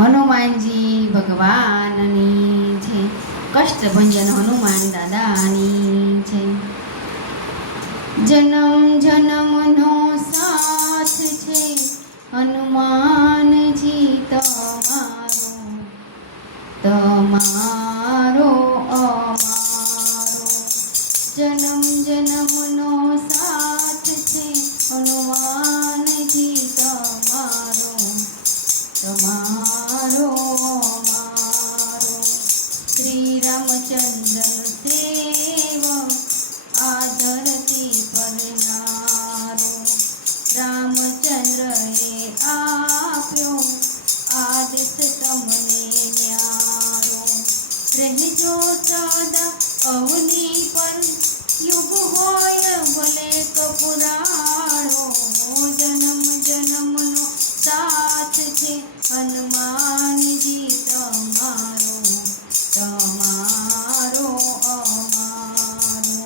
હનુમાનજી ભગવાનની છે. કષ્ટભંજન હનુમાન દાદાની છે. જન્મ જન્મનો સાથ છે હનુમાનજી તમારો, તમારો અમારો. જન્મ જન્મનો સાથ છે હનુમાનજી તમારો, તમારો અમારો. શ્રી રામચંદ્ર સેવક આ ધરતી પરનારો, રામચંદ્રએ આપ્યો આદેશ તમને ન્યારો. રહેજો સદા અવની પર યુગ હોય ભલે કપુરાળો, જન્મ જન્મનો સાથ છે હનુમાનજી તમારો, તમારો અમારો.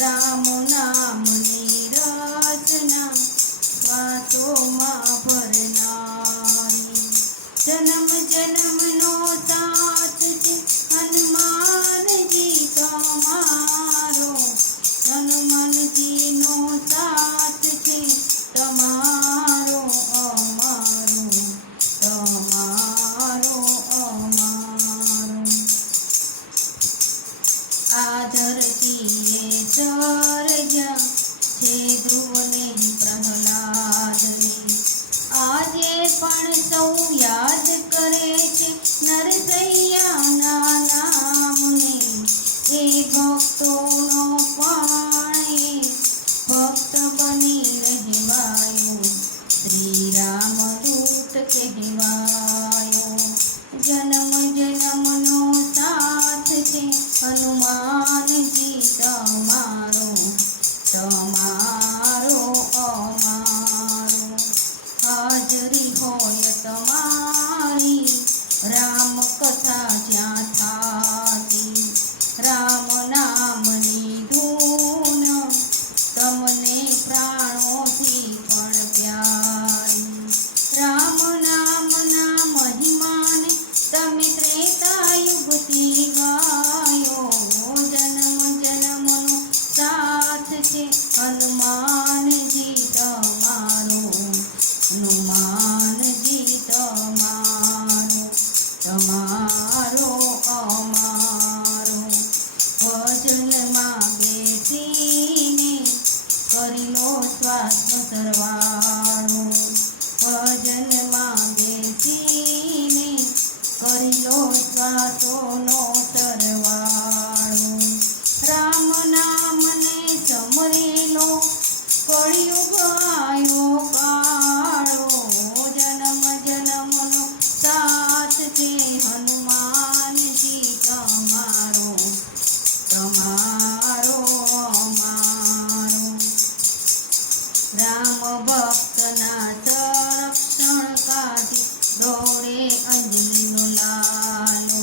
રામ નામની રચના શ્વાસોમાં ભરનારી, જન્મ જન્મનો સાથ છે હનુમાનજી તમારો, હનુમાનજીનો સાથ છે તમારો અમારો, તમારો અમારો. આ ધરતીએ સર્જ્યા છે ધ્રુવને પ્રહલાદને, આજે પણ સૌ યાદ કરે છે નરસૈયાના નામને. એ ભક્તોનો પણ ભક્ત બની રહેવાયો, શ્રી રામદૂત કહેવાયો. જન્મ જન્મનો સાથ છે હનુમાનજી તમારો, તમારો અમારો. હાજરી હોય તમારી રામ કથા જ્યાં થાતી, રામ નામની ધૂન તમને પ્રાણોથી પણ પ્યારી. રામ નામના મહિમાને તમે ત્રેતા યુગથી ગાયો, જન્મ જન્મનો સાથ છે હનુમાનજી તમારો, હનુમાનજી તમારો, તમારો અમારો. ભજનમાં બેસીને કરી લો શ્વાસનો સરવાળો, ભજનમાં બેસીને કરી લો શ્વાસોનો સરવાળો. રામ નામને સમરેલો કળિયુગ આયો કાળો, જન્મ જન્મનો સાથ છે હનુમાનજી તમારો, તમારો અમારો. રામ ભક્તના સંરક્ષણ કાજે દોડે અંજલિનો લાલો,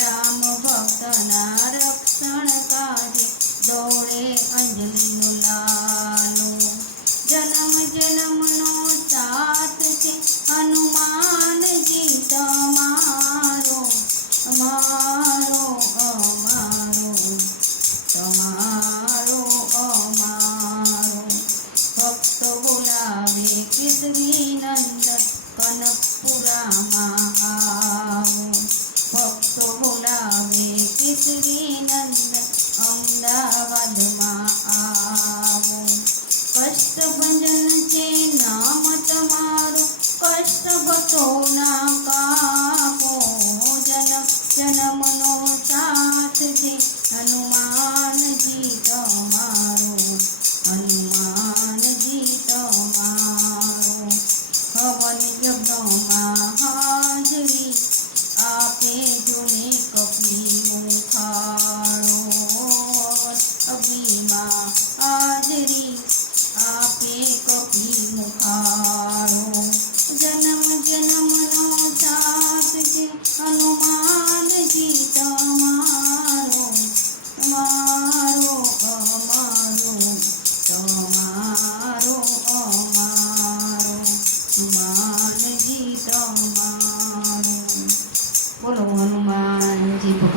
રામ ભક્તના રક્ષણ કાજે દોડે અંજલિનો લાલો. જન્મ જન્મનો સાથ છે હનુમાનજી તમારો, અમારો અમારો, તમારો અમારો. ભક્ત બોલાવે કેસરી નંદન કનકપુરામાં આવો, ભક્ત બોલાવે કેસરી નંદન અમદાવાદમાં આવો. કષ્ટભંજન છે નામ તમારું, કષ્ટ ભક્તોના કાપો, જન્મ જન્મનો સાથ છે હનુમાનજી તમારો, હનુમાનજી તમારો. હવન યજ્ઞમાં હાજરી આપે જોને કપી મુખાડો, અગ્નિમાં હાજરી આપે કપી મુખાડો. જન્મ જન્મનો સાથ છે હનુમાનજી તમારો, તમારો અમારો, તમારો અમારો. હનુમાનજી તમારો. બોલો હનુમાનજી ભગવાન